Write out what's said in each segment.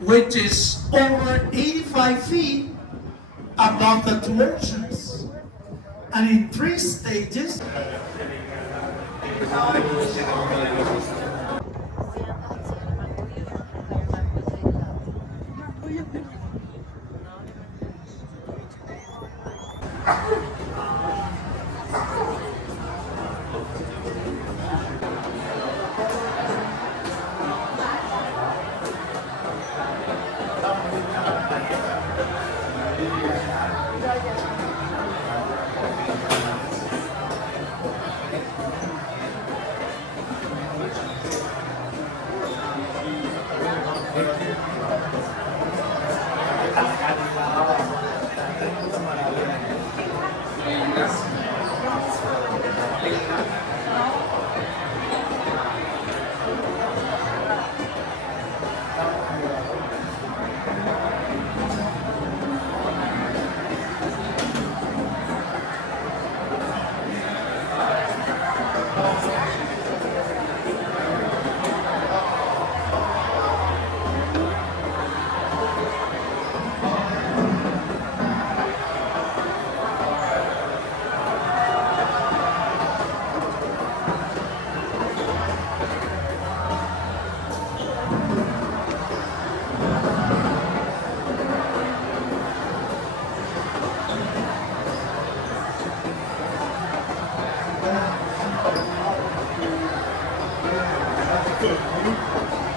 which is over 85 feet above the two oceans, and in 3 stages.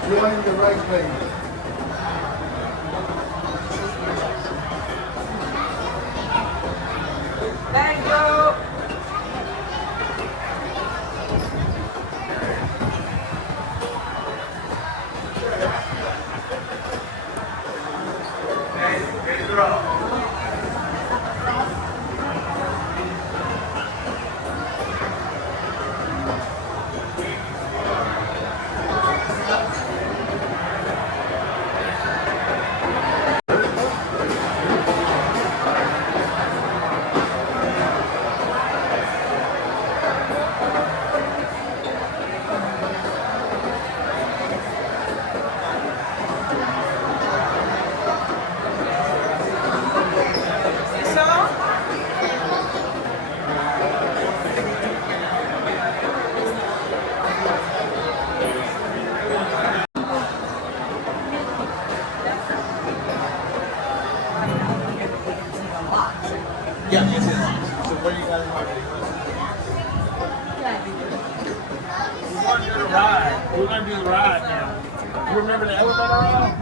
Join the right lane. Thank you. Yeah, it's in line. So where you guys are? We're gonna do the ride. We're gonna do the ride now. You remember the elevator ride?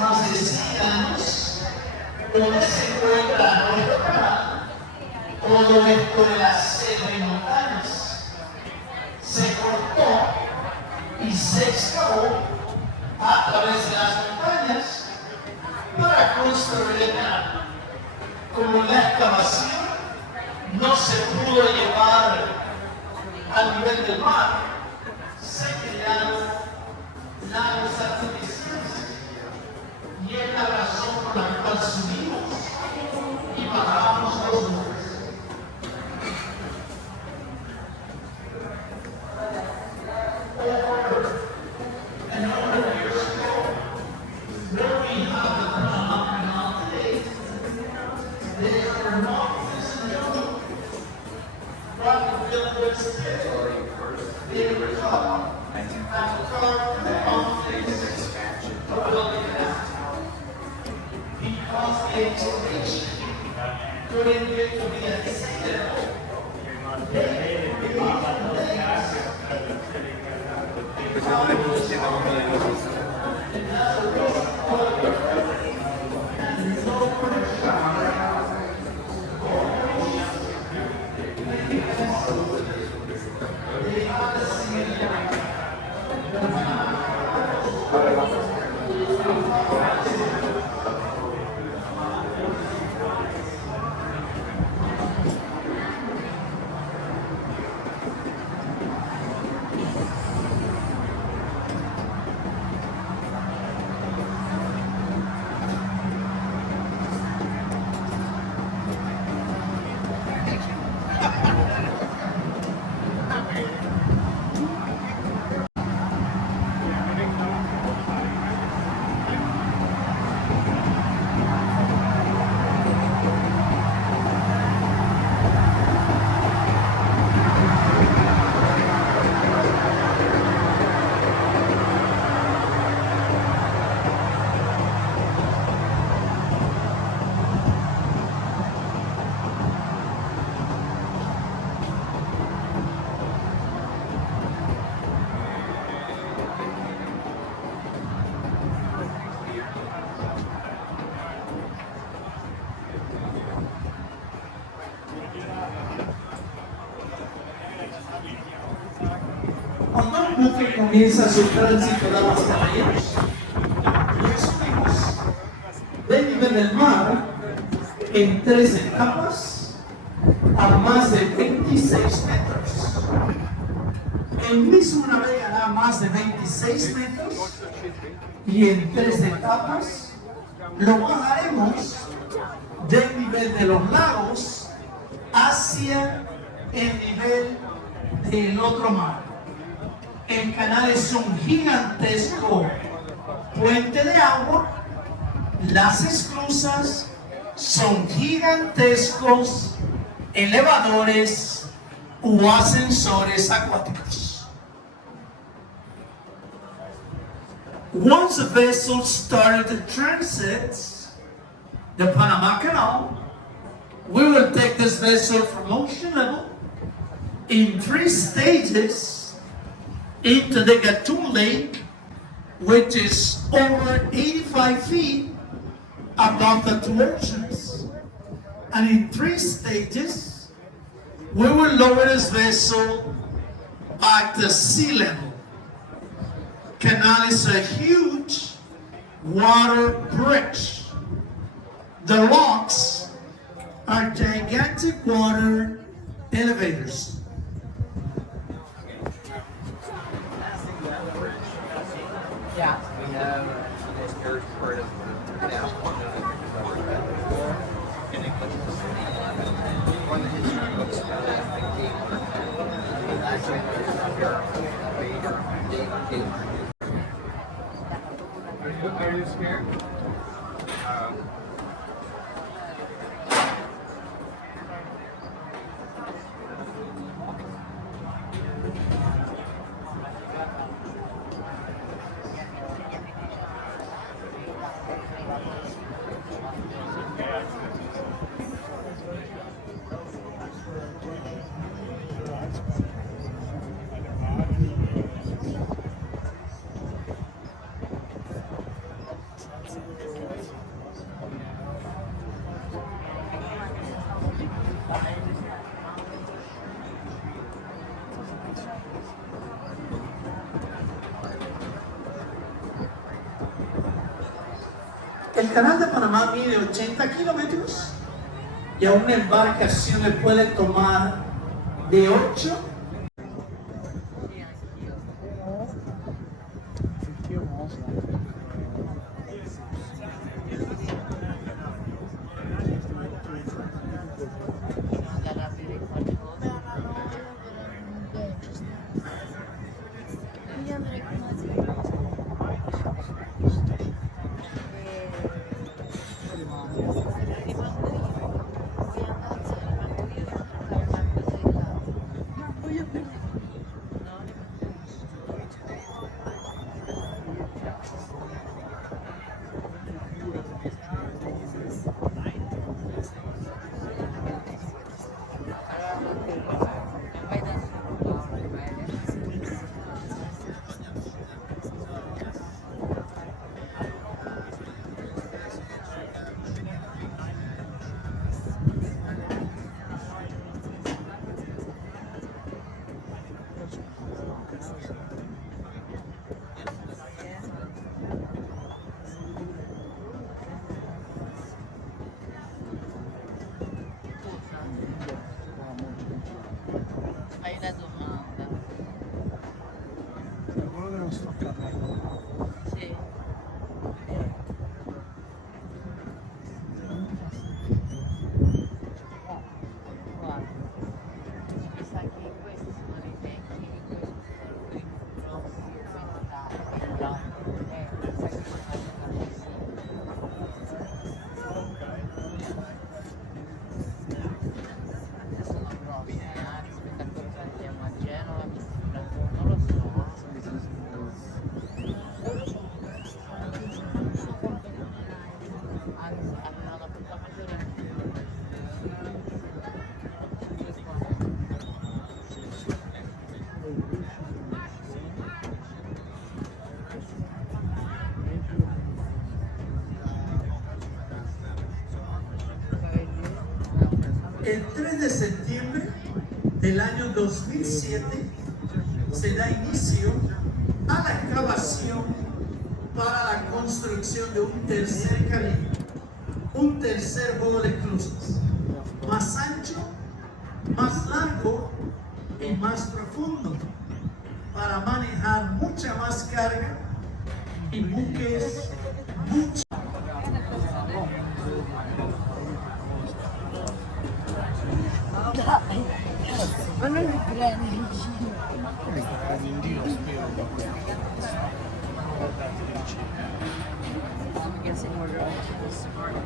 más de 100 años, donde se encuentra nuestro canal, todo esto de las selvas y montañas se cortó y se excavó a través de las montañas para construir el canal. Como la excavación no se pudo llevar al nivel del mar, se crearon lagos artificiales y es la razón por la cual subimos y bajamos los montes. Cuando el buque comienza su tránsito, damas y caballeros, lo subimos del nivel del mar en 3 etapas a más de 26 metros. El mismo navegará más de 26 metros y en 3 etapas lo bajaremos del nivel de los lagos hacia el nivel del otro mar. El canal es un gigantesco puente de agua. Las esclusas son gigantescos elevadores u ascensores acuáticos. Once the vessel started to transit the Panama Canal, we will take this vessel from ocean level in 3 stages into the Gatun Lake, which is over 85 feet above the 2 oceans. And in 3 stages, we will lower this vessel at the sea level. Canal is a huge water bridge. The locks are gigantic water elevators. Yeah. We have this third part of the canal. And it goes to one of the history books about it, the gate. Actually, are you scared? El canal de Panamá mide 80 kilómetros y a una embarcación le puede tomar de 8 Fai una domanda. Quello dello stoccare. Sì. Guarda, mi sa che questi sono i vecchi, questi sono quelli più grossi, il bianco, mi sa che sono così. Adesso non grossi, aspetta cosa andiamo a Genova, mi sembra, non lo so. Anzi, avevano tutta maggiore. El 3 de septiembre del año 2007 se da inicio a la excavación para la construcción de un tercer canal, un tercer modo de esclusas, más ancho, más largo y más profundo, para manejar mucha más carga y buques mucho. Ma non li prendi in giro. I'm guessing we're going to the supermarket.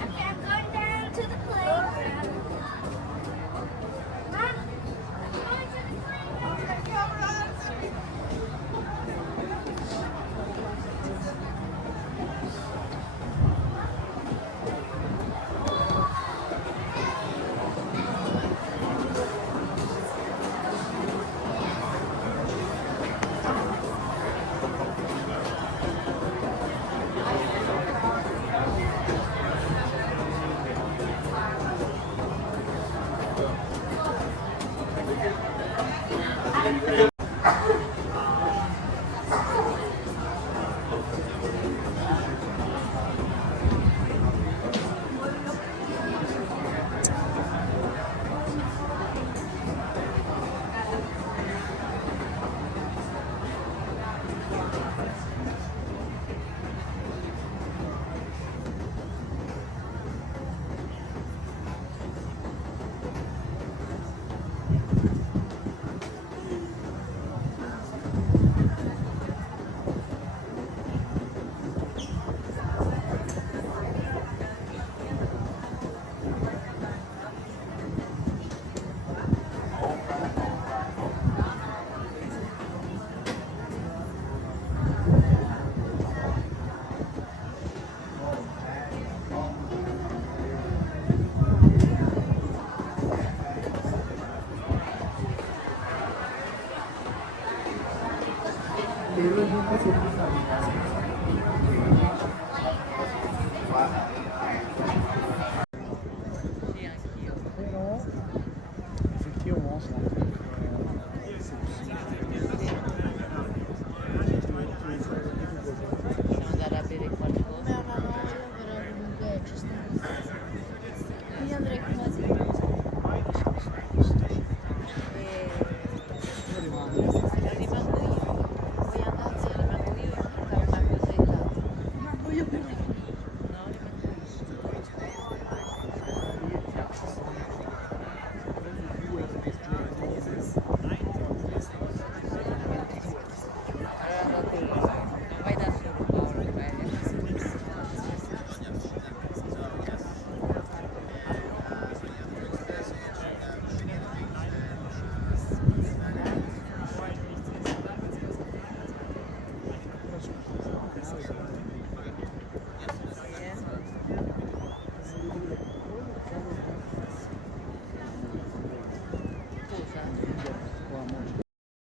Okay, I'm going down to the playground. Mom, I'm going to the playground. flashlight.